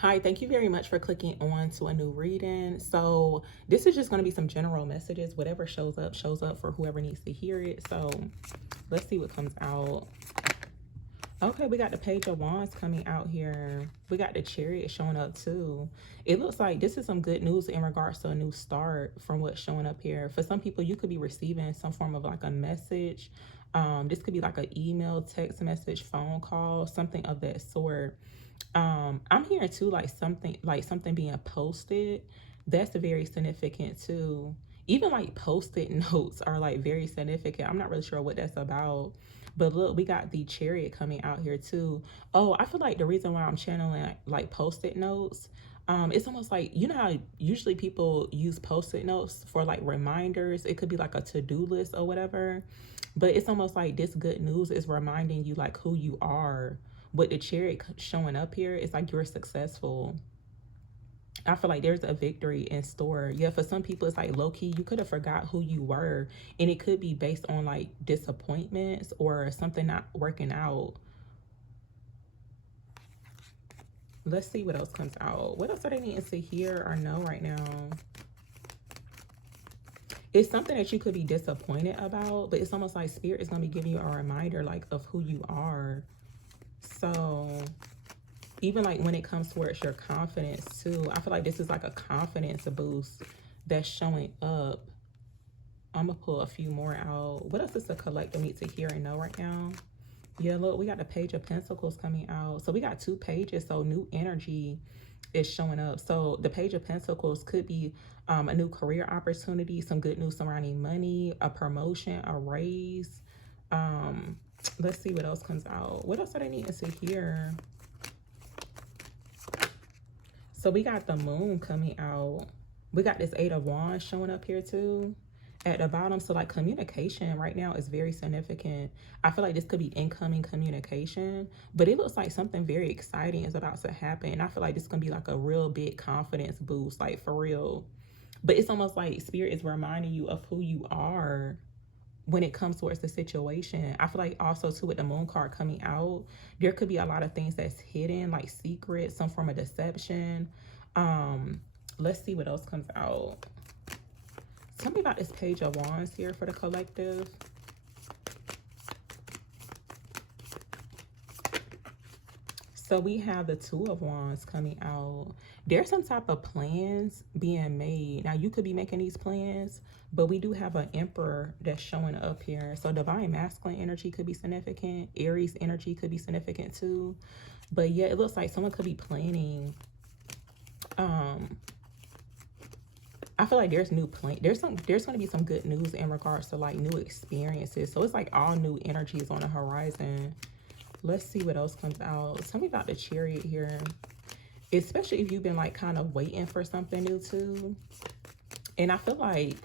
Hi, thank you very much for clicking on to a new reading. So this is just going to be some general messages. Whatever shows up for whoever needs to hear it. So let's see what comes out. Okay, we got the Page of Wands coming out here. We got the Chariot showing up too. It looks like this is some good news in regards to a new start from what's showing up here. For some people, you could be receiving some form of like a message. This could be like an email, text message, phone call, something of that sort. I'm hearing too like something being posted. That's very significant too. Even like post-it notes are like very significant. I'm not really sure what that's about. But look, we got the Chariot coming out here too. Oh, I feel like the reason why I'm channeling like post-it notes, it's almost like, you know how usually people use post-it notes for like reminders. It could be like a to-do list or whatever. But it's almost like this good news is reminding you like who you are. With the Chariot showing up here, it's like you're successful. I feel like there's a victory in store. Yeah, for some people, it's like low key, you could have forgot who you were. And it could be based on like disappointments or something not working out. Let's see what else comes out. What else are they needing to hear or know right now? It's something that you could be disappointed about, but it's almost like Spirit is going to be giving you a reminder like of who you are. So even like when it comes towards your confidence too, I feel like this is like a confidence boost that's showing up. I'm gonna pull a few more out. What else does the collector need to hear and know right now? Yeah, look, we got the Page of Pentacles coming out. So we got two pages, so new energy is showing up. So the Page of Pentacles could be a new career opportunity, some good news surrounding money, a promotion, a raise. Let's see what else comes out. What else are they needing to hear? So we got the Moon coming out. We got this Eight of Wands showing up here too at the bottom. So like communication right now is very significant. I feel like this could be incoming communication, but it looks like something very exciting is about to happen. And I feel like this is gonna be like a real big confidence boost, like for real. But it's almost like Spirit is reminding you of who you are when it comes towards the situation. I feel like also too with the Moon card coming out, there could be a lot of things that's hidden, like secrets, some form of deception. Let's see what else comes out. Tell me about this Page of Wands here for the collective. So we have the Two of Wands coming out. There's some type of plans being made. Now you could be making these plans, but we do have an Emperor that's showing up here. So divine masculine energy could be significant. Aries energy could be significant too. But yeah, it looks like someone could be planning. I feel like there's new plan. There's going to be some good news in regards to like new experiences. So it's like all new energies on the horizon. Let's see what else comes out. Tell me about the Chariot here. Especially if you've been like kind of waiting for something new too. And I feel like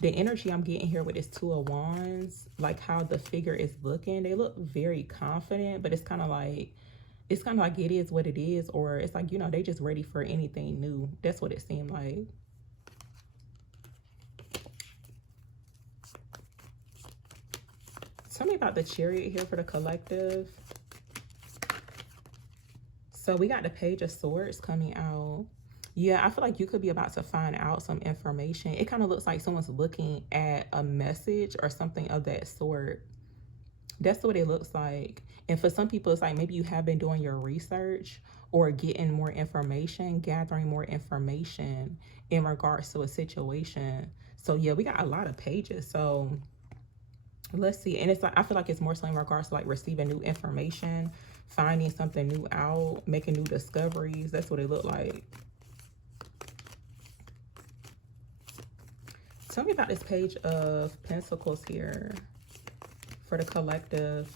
the energy I'm getting here with this Two of Wands, like how the figure is looking, they look very confident, but it's kind of like it is what it is, or it's like, you know, they just ready for anything new. That's what it seemed like. Tell me about the Chariot here for the collective. So we got the Page of Swords coming out. Yeah, I feel like you could be about to find out some information. It kind of looks like someone's looking at a message or something of that sort. That's what it looks like. And for some people, it's like maybe you have been doing your research or getting more information, gathering more information in regards to a situation. So yeah, we got a lot of pages. So let's see. And it's like, I feel like it's more so in regards to like receiving new information, finding something new out, making new discoveries. That's what it looked like. Tell me about this Page of Pentacles here for the collective.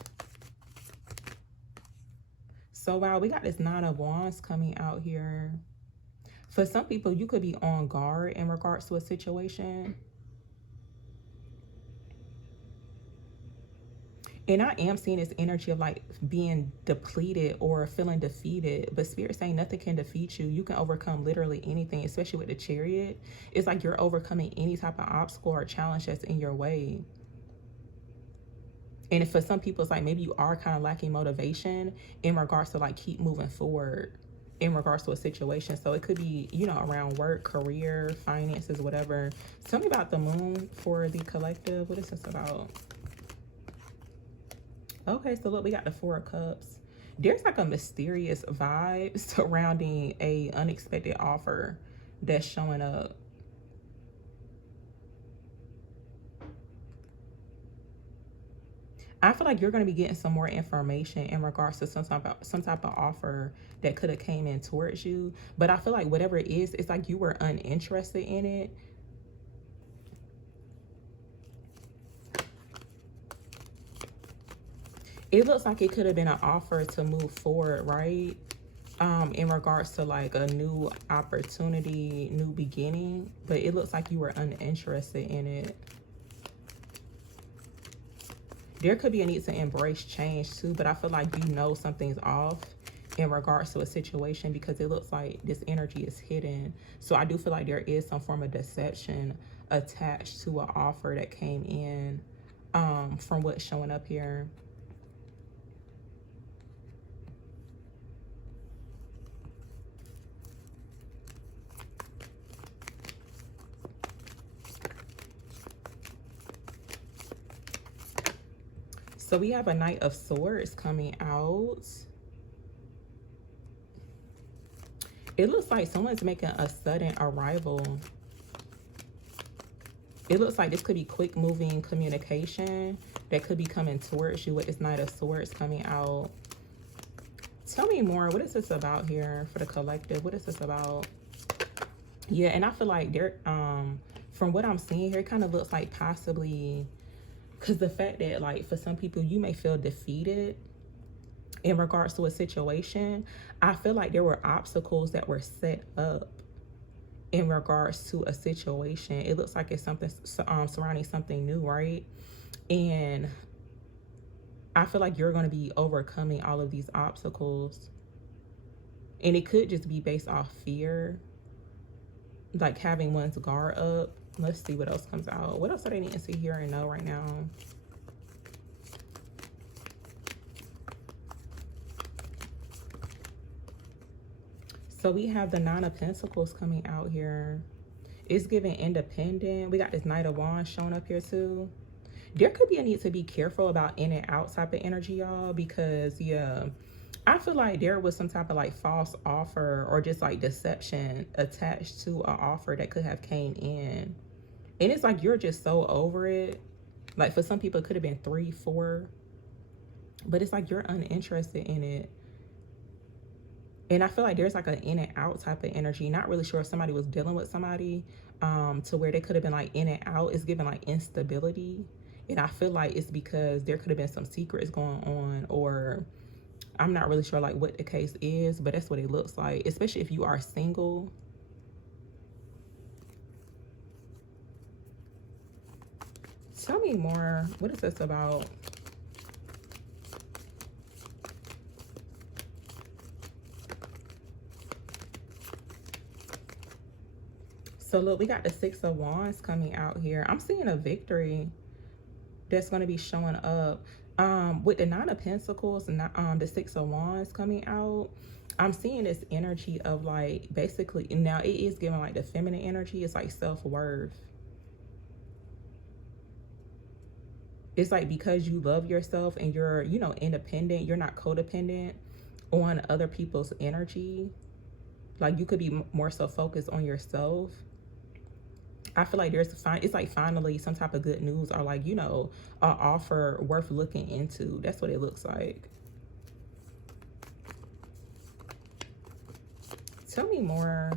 So wow, we got this Nine of Wands coming out here. For some people, you could be on guard in regards to a situation. And I am seeing this energy of like being depleted or feeling defeated. But Spirit saying nothing can defeat you. You can overcome literally anything, especially with the Chariot. It's like you're overcoming any type of obstacle or challenge that's in your way. And for some people, it's like maybe you are kind of lacking motivation in regards to like keep moving forward. in regards to a situation. So it could be, you know, around work, career, finances, whatever. Tell me about the moon for the collective. What is this about? Okay, so look, we got the Four of Cups. There's like a mysterious vibe surrounding a unexpected offer that's showing up. I feel like you're going to be getting some more information in regards to some type of offer that could have came in towards you. But I feel like whatever it is, it's like you were uninterested in it. It looks like it could have been an offer to move forward, right? In regards to like a new opportunity, new beginning. But it looks like you were uninterested in it. There could be a need to embrace change too, but I feel like you know something's off in regards to a situation because it looks like this energy is hidden. So I do feel like there is some form of deception attached to an offer that came in from what's showing up here. So we have a Knight of Swords coming out. It looks like someone's making a sudden arrival. It looks like this could be quick moving communication that could be coming towards you with this Knight of Swords coming out. Tell me more. What is this about here for the collective? What is this about? Yeah, and I feel like there, from what I'm seeing here, it kind of looks like possibly, because the fact that like for some people you may feel defeated in regards to a situation, I feel like there were obstacles that were set up in regards to a situation. It looks like it's something surrounding something new, right? And I feel like you're going to be overcoming all of these obstacles. And it could just be based off fear, like having one's guard up. Let's see what else comes out. What else do they need to see, hear, and know right now? So we have the Nine of Pentacles coming out here. It's giving independent. We got this Knight of Wands showing up here too. There could be a need to be careful about in and out type of energy, y'all, because yeah, I feel like there was some type of like false offer or just like deception attached to an offer that could have came in. And it's like you're just so over it. Like for some people, it could have been 3, 4. But it's like you're uninterested in it. And I feel like there's like an in and out type of energy. Not really sure if somebody was dealing with somebody to where they could have been like in and out. It's giving like instability. And I feel like it's because there could have been some secrets going on, or I'm not really sure like what the case is, but that's what it looks like, especially if you are single. Tell me more. What is this about? So look, we got the Six of Wands coming out here. I'm seeing a victory that's going to be showing up. With the Nine of Pentacles and the Six of Wands coming out, I'm seeing this energy of like basically, now it is giving like the feminine energy. It's like self-worth. It's like because you love yourself and you're, you know, independent, you're not codependent on other people's energy. Like you could be more so focused on yourself. I feel like it's like finally some type of good news, or like, you know, an offer worth looking into. That's what it looks like. Tell me more.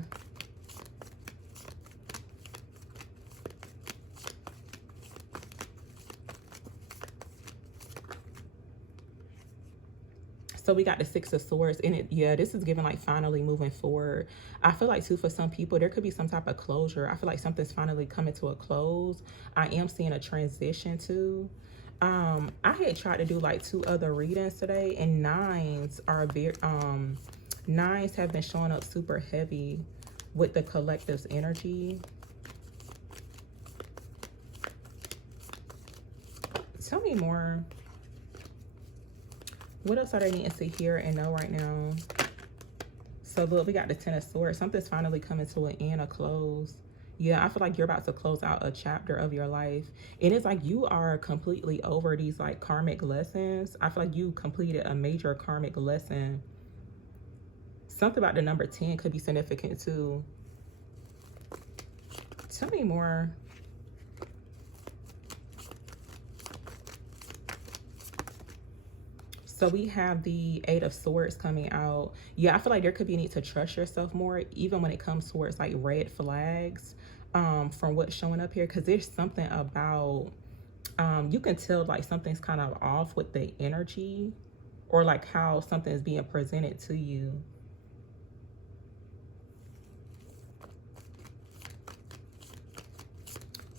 So we got the Six of Swords in it. Yeah, this is giving like finally moving forward. I feel like too, for some people, there could be some type of closure. I feel like something's finally coming to a close. I am seeing a transition too. I had tried to do like 2 other readings today, and nines are very, nines have been showing up super heavy with the collective's energy. Tell me more. What else are they needing to hear and know right now? So look, we got the Ten of Swords. Something's finally coming to an end, a close. Yeah, I feel like you're about to close out a chapter of your life. And it's like you are completely over these like karmic lessons. I feel like you completed a major karmic lesson. Something about the number 10 could be significant too. Tell me more. So we have the Eight of Swords coming out. Yeah, I feel like there could be a need to trust yourself more, even when it comes towards like red flags from what's showing up here. Because there's something about, you can tell like something's kind of off with the energy or like how something is being presented to you.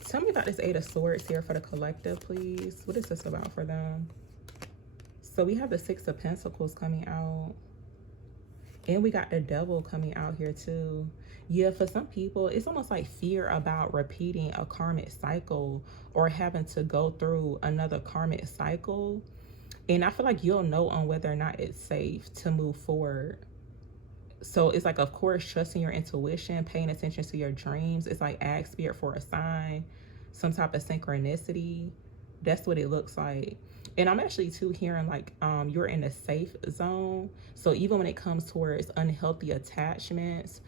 Tell me about this Eight of Swords here for the collective, please. What is this about for them? So we have the Six of Pentacles coming out. And we got the Devil coming out here too. Yeah, for some people, it's almost like fear about repeating a karmic cycle or having to go through another karmic cycle. And I feel like you'll know on whether or not it's safe to move forward. So it's like, of course, trusting your intuition, paying attention to your dreams. It's like ask spirit for a sign, some type of synchronicity. That's what it looks like. And I'm actually too hearing like you're in a safe zone. So even when it comes towards unhealthy attachments,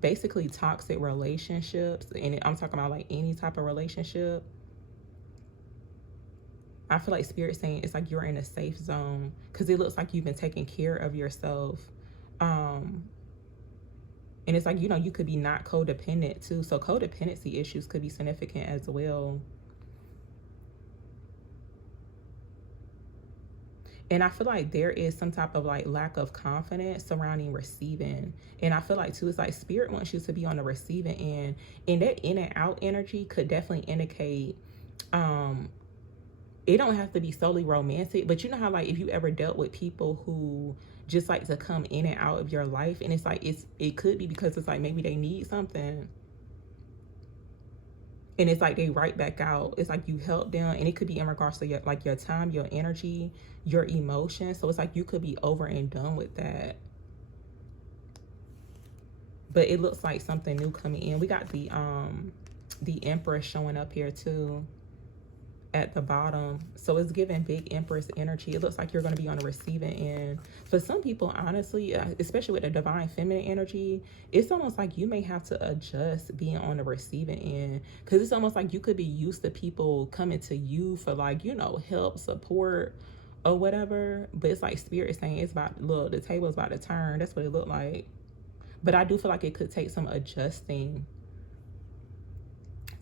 basically toxic relationships, and I'm talking about like any type of relationship, I feel like Spirit saying it's like you're in a safe zone because it looks like you've been taking care of yourself. And it's like, you know, you could be not codependent too. So codependency issues could be significant as well. And I feel like there is some type of like lack of confidence surrounding receiving. And I feel like too, it's like Spirit wants you to be on the receiving end. And that in and out energy could definitely indicate, it don't have to be solely romantic, but you know how like if you ever dealt with people who just like to come in and out of your life, and it's like it could be because it's like maybe they need something. And it's like they right back out. It's like you help them, and it could be in regards to your time, your energy, your emotions. So it's like you could be over and done with that. But it looks like something new coming in. We got the Empress showing up here too at the bottom. So it's giving big Empress energy. It looks like you're going to be on the receiving end. For some people, honestly, especially with the divine feminine energy, it's almost like you may have to adjust being on the receiving end, because it's almost like you could be used to people coming to you for like, you know, help, support or whatever. But it's like Spirit is saying it's about, look, the table is about to turn. That's what it looked like. But I do feel like it could take some adjusting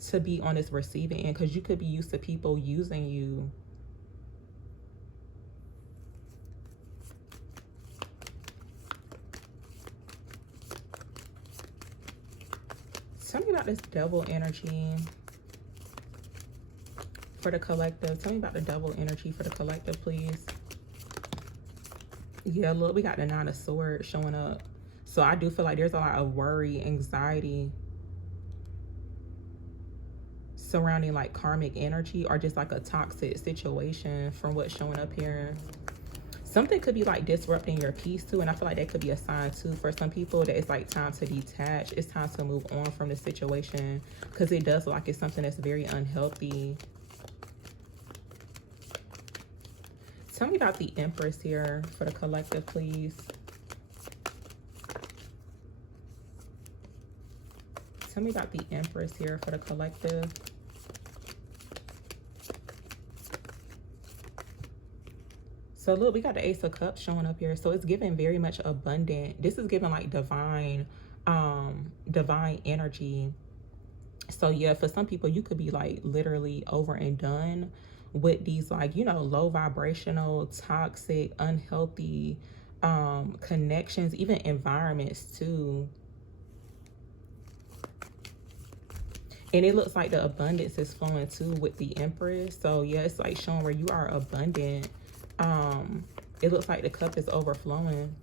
to be on this receiving end, because you could be used to people using you. Tell me about this Devil energy for the collective. Tell me about the Devil energy for the collective, please. Yeah, look, we got the Nine of Swords showing up. So I do feel like there's a lot of worry, anxiety surrounding like karmic energy or just like a toxic situation from what's showing up here. Something could be like disrupting your peace too, and I feel like that could be a sign too for some people that it's like time to detach. It's time to move on from the situation, because it does look like it's something that's very unhealthy. Tell me about the Empress here for the collective, please. Tell me about the Empress here for the collective. So look, we got the Ace of Cups showing up here. So it's giving very much abundant. This is giving like divine energy. So yeah, for some people, you could be like literally over and done with these like, you know, low vibrational, toxic, unhealthy connections, even environments too. And it looks like the abundance is flowing too with the Empress. So yeah, it's like showing where you are abundant. It looks like the cup is overflowing.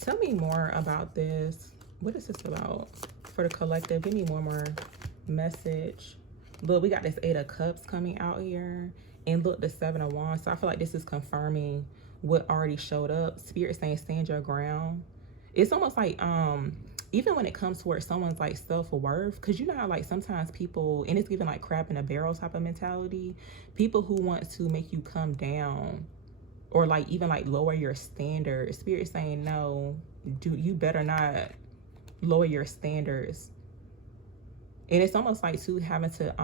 Tell me more about this. What is this about for the collective? Give me one more message. Look, we got this Eight of Cups coming out here. And look, the 7 of Wands. So I feel like this is confirming what already showed up. Spirit saying stand your ground. It's almost like even when it comes towards someone's like self-worth, because you know how like sometimes people, and it's even like crab in a barrel type of mentality, people who want to make you come down or like even like lower your standards. Spirit saying no, you better not lower your standards. And it's almost like too having to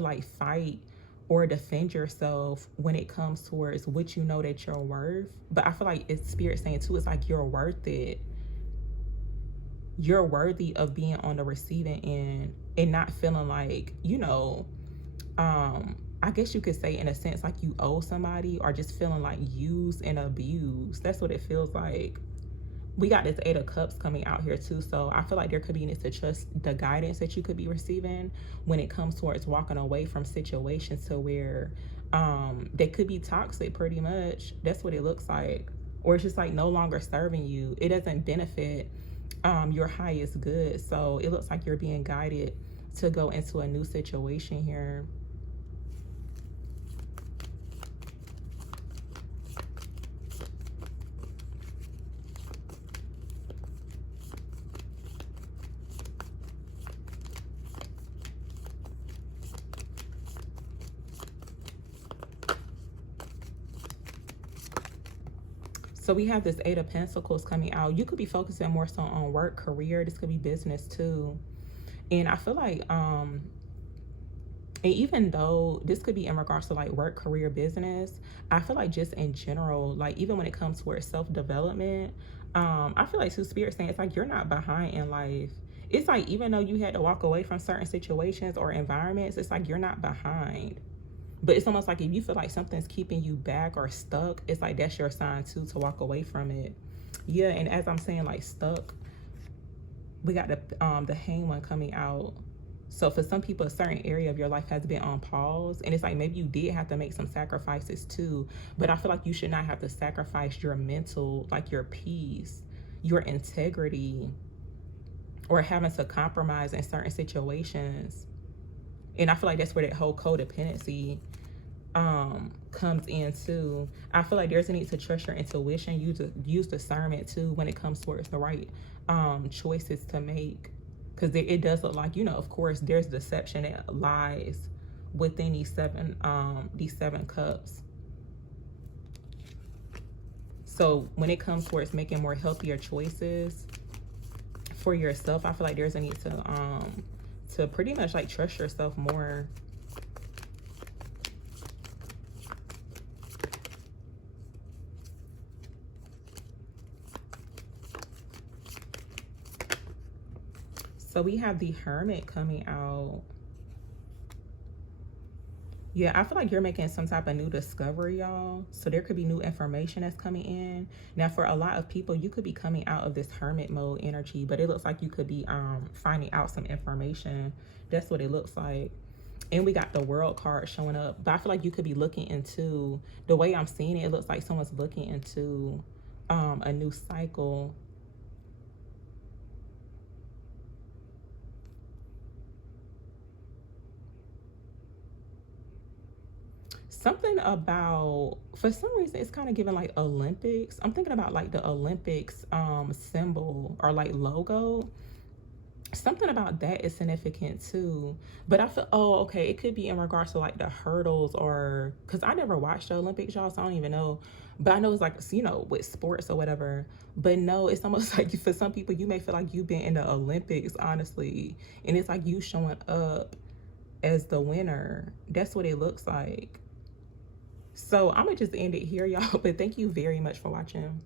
like fight or defend yourself when it comes towards what you know that you're worth. But I feel like it's Spirit saying too, it's like you're worth it. You're worthy of being on the receiving end and not feeling like, you know, I guess you could say in a sense like you owe somebody, or just feeling like used and abused. That's what it feels like. We got this 8 of Cups coming out here too. So I feel like there could be need to trust the guidance that you could be receiving when it comes towards walking away from situations to where they could be toxic pretty much. That's what it looks like. Or it's just like no longer serving you. It doesn't benefit your highest good. So it looks like you're being guided to go into a new situation here. So we have this 8 of Pentacles coming out. You could be focusing more so on work, career. This could be business too. And I feel like, and even though this could be in regards to like work, career, business, I feel like just in general, like even when it comes towards self-development, I feel like Spirit saying it's like you're not behind in life. It's like even though you had to walk away from certain situations or environments, it's like you're not behind. But it's almost like if you feel like something's keeping you back or stuck, it's like that's your sign too to walk away from it. Yeah, and as I'm saying, like stuck, we got the Hanged One coming out. So for some people, a certain area of your life has been on pause. And it's like maybe you did have to make some sacrifices too. But I feel like you should not have to sacrifice your mental, like your peace, your integrity, or having to compromise in certain situations. And I feel like that's where that whole codependency comes in too. I feel like there's a need to trust your intuition, use discernment too when it comes towards the right choices to make. Because it does look like, you know, of course, there's deception that lies within these seven cups. So when it comes towards making more healthier choices for yourself, I feel like there's a need to pretty much like trust yourself more. So we have the Hermit coming out. Yeah, I feel like you're making some type of new discovery, y'all. So there could be new information that's coming in. Now, for a lot of people, you could be coming out of this hermit mode energy, but it looks like you could be finding out some information. That's what it looks like. And we got the World card showing up. But I feel like you could be looking into, the way I'm seeing it, it looks like someone's looking into a new cycle. Something about, for some reason, it's kind of giving like Olympics. I'm thinking about like the Olympics symbol or like logo. Something about that is significant too. But I feel, oh, okay, it could be in regards to like the hurdles, or because I never watched the Olympics, y'all, so I don't even know. But I know it's like, you know, with sports or whatever. But no, it's almost like for some people, you may feel like you've been in the Olympics, honestly. And it's like you showing up as the winner. That's what it looks like. So I'm gonna just end it here, y'all. But thank you very much for watching.